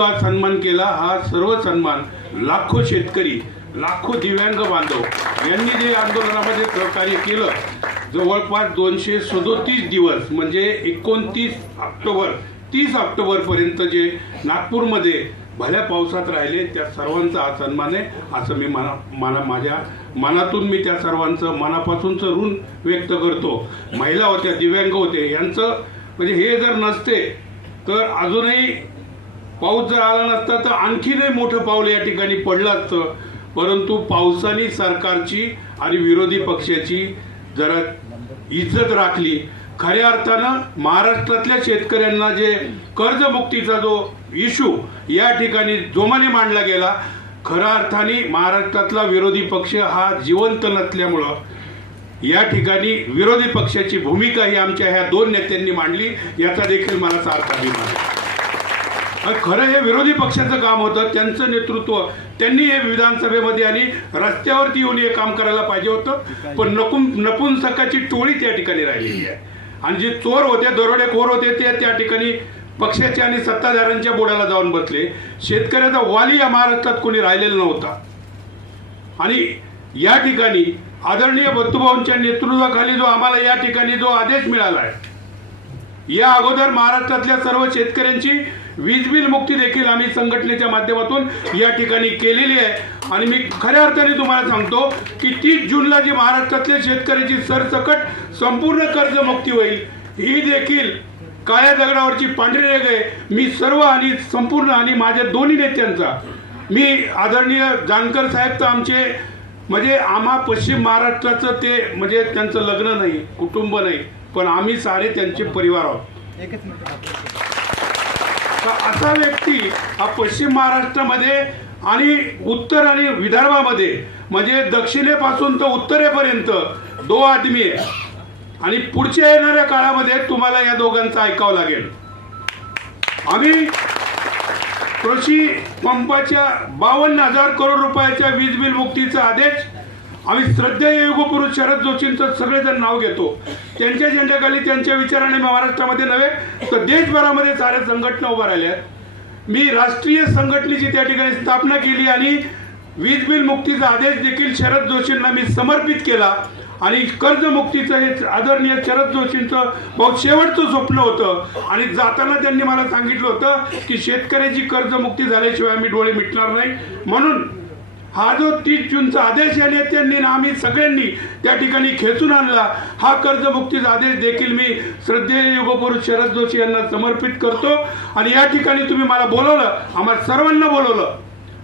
हा सन्मान केला. हा सर्व सन्मान लाखो शेतकरी लाखो दिव्यांग बांधव यांनी जे आंदोलनामध्ये सहकार्य केलं जवळपास दोनशे सदोतीस दिवस म्हणजे एकोणतीस ऑक्टोबर तीस ऑक्टोबरपर्यंत जे नागपूरमध्ये भल्या पावसात राहिले त्या सर्वांचा हा सन्मान आहे असं मी मना मना माझ्या मनातून मी त्या सर्वांचं मनापासूनचं ऋण व्यक्त करतो. महिला होत्या दिव्यांग होते यांचं म्हणजे हे जर नसते तर अजूनही पाऊस जर आला नसता तर आणखीनही मोठं पाऊल या ठिकाणी पडलं असतं. परंतु पावसाने सरकारची आणि विरोधी पक्षाची जरा इज्जत राखली. खऱ्या अर्थानं महाराष्ट्रातल्या शेतकऱ्यांना जे कर्जमुक्तीचा जो इशू या ठिकाणी जोमाने मांडला गेला खऱ्या अर्थाने महाराष्ट्रातला विरोधी पक्ष हा जिवंत नसल्यामुळं या ठिकाणी विरोधी पक्षाची भूमिका ही आमच्या ह्या दोन नेत्यांनी मांडली. याचा देखील मला सार्थ अभिमान आहे. खरं हे विरोधी पक्षाचं काम होतं त्यांचं नेतृत्व. त्यांनी हे विधानसभेमध्ये आणि रस्त्यावरती येऊन हे काम करायला पाहिजे होतं. पण नकुम नपुंसकाची टोळी त्या ठिकाणी राहिलेली आहे. आणि जे चोर होते दरोडेखोर होते ते त्या ठिकाणी पक्षाच्या आणि सत्ताधाऱ्यांच्या बोडाला जाऊन बसले. शेतकऱ्याचा वाली या महाराष्ट्रात कोणी राहिलेला नव्हता. आणि या ठिकाणी आदरणीय बत्तूभाऊंच्या नेतृत्वाखाली जो आम्हाला या ठिकाणी जो आदेश मिळाला आहे या अगोदर महाराष्ट्रातल्या सर्व शेतकऱ्यांची वीज बिल मुक्ती देखील आम्ही संघटनेच्या माध्यमातून या ठिकाणी केलेली आहे. आणि मी खऱ्या अर्थाने तुम्हाला सांगतो की तीस जूनला जी महाराष्ट्रातल्या शेतकऱ्याची सरसकट संपूर्ण कर्जमुक्ती होईल ही देखील काळ्या दगडावरची पांढरी रेग आहे. मी सर्व आणि संपूर्ण आणि माझ्या दोन्ही नेत्यांचा. मी आदरणीय जानकर साहेब तर आमचे म्हणजे आम्हा पश्चिम महाराष्ट्राचं ते म्हणजे त्यांचं लग्न नाही कुटुंब नाही पण आम्ही सारे त्यांचे परिवार आहोत. एकच मिनिट. असा व्यक्ती हा पश्चिम महाराष्ट्रामध्ये आणि उत्तर आणि विदर्भामध्ये म्हणजे दक्षिणेपासून तर उत्तरेपर्यंत दो आदमी आहे आणि पुढच्या येणाऱ्या काळामध्ये तुम्हाला या दोघांचं ऐकावं लागेल. आम्ही कृषी पंपाच्या बावन्न हजार करोड रुपयाच्या वीज बिल मुक्तीचा आदेश आम्ही श्रद्धेय युगपुरुष शरद जोशींचं सगळेजण नाव घेतो. त्यांच्या झेंड्याखाली त्यांच्या विचाराने महाराष्ट्रामध्ये नव्हे तर देशभरामध्ये साऱ्या संघटना उभ्या राहिल्या आहेत. मी राष्ट्रीय संघटनेची त्या ठिकाणी स्थापना केली आणि वीज बिल मुक्तीचा आदेश देखील शरद जोशींना मी समर्पित केला. आणि कर्जमुक्तीचं हे आदरणीय शरद जोशींचं बहुत शेवटचं स्वप्न होतं. आणि जाताना त्यांनी मला सांगितलं होतं की शेतकऱ्याची कर्जमुक्ती झाल्याशिवाय आम्ही डोळे मिटणार नाही. म्हणून हा जो तीस जूनचा आदेश या नेत्यांनी आम्ही सगळ्यांनी त्या ठिकाणी खेचून आणला. हा कर्जमुक्तीचा आदेश देखील मी श्रद्धेय युगपुरुष शरद जोशी यांना समर्पित करतो. आणि या ठिकाणी तुम्ही मला बोलवलं आम्हाला सर्वांना बोलवलं.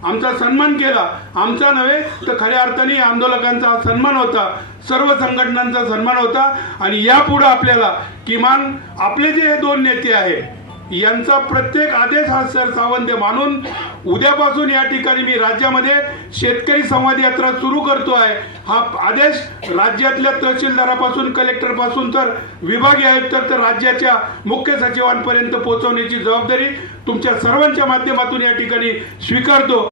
आमचा सन्मान केला. आमचा नव्हे तर खऱ्या अर्थाने आंदोलकांचा सन्मान होता. सर्व संघटनांचा सन्मान होता. आणि यापुढं आपल्याला किमान आपले जे हे दोन नेते आहे यांचा प्रत्येक आदेश हा सर सावंत मानून उद्यापासून या ठिकाणी मी राज्यामध्ये शेतकरी संवाद यात्रा सुरू करतो आहे हा आदेश राज्यातल्या तहसीलदारापासून कलेक्टरपासून तर विभागीय आयुक्त तर राज्याच्या मुख्य सचिवांपर्यंत पोहोचवण्याची जबाबदारी तुमच्या सर्वांच्या माध्यमातून या ठिकाणी स्वीकारतो.